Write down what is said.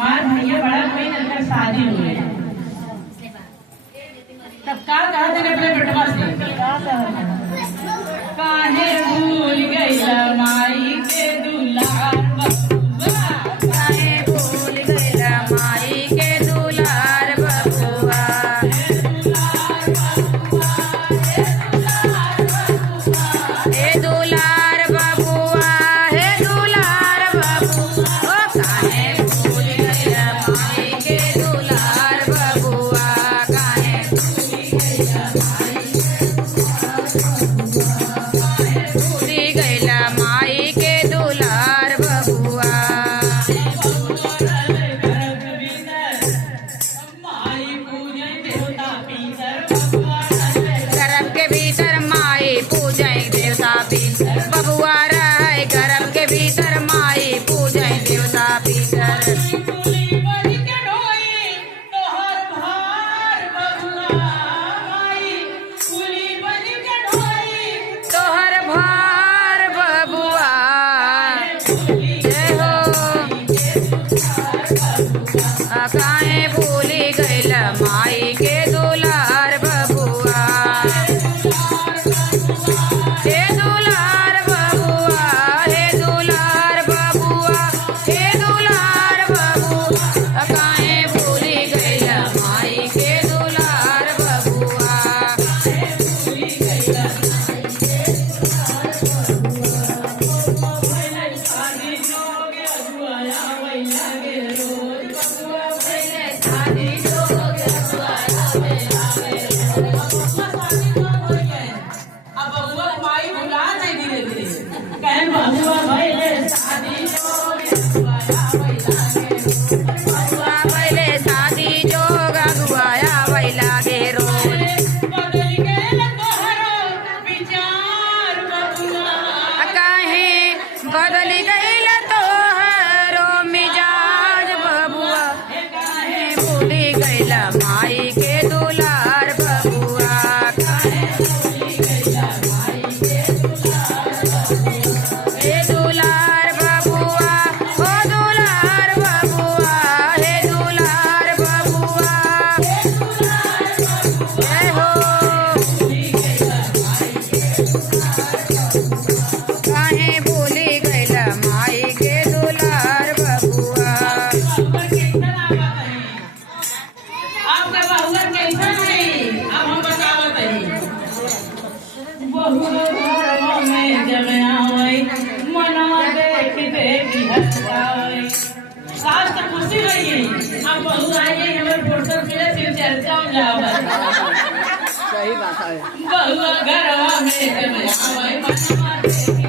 मार भैया बड़ा कोई नंतर शादी हुई तब का कहा थे अपने बेटवा से काहे भूल गईला माई के दुलार बबुआ काहे भूल गईला माई के दुलार बबुआ हे दुलार बबुआ हे दुलार बबुआ ओ काहे भूल गईला माई के दुलार बबुआ काहे भूल गईला माई के दुलार बबुआ गर्भ के भीतर माई पूजय देवता पीतर बबुआ रहे गर्भ के भीतर माई पूजय देवता पीतर तोहर भार बबुआ जय हो काहे भूली गईल माई के दुलार बबुआ हे दुलार बबुआ हे दुलार बबुआ हे दुलार बबुआ काहे भूली गईल माई के दुलार बबुआ बबुआ पहले शादी जोग अगुआया वैला के रोज काहे बदल गईल तोहरो मिजाज बबुआ काहे भूली गईल माई के दुलार बबुआ काहे भूली गईल माई के हे दुलार बबुआ ओ दुलार बबुआ हे दुलार बबुआ जय हो काहे भूली गईल माई के दुलार बबुआ आपका बहुआ कैसा नहीं अब हम बतावत है बहुआ घरवा में जब आवई मनवा देख देख हंसावई सास तो खुशी रही अब बहु आई हमर फोटो के सिर चर्चा हो जावत सही बात है बहुआ घरवा में जब आवई मनवा देख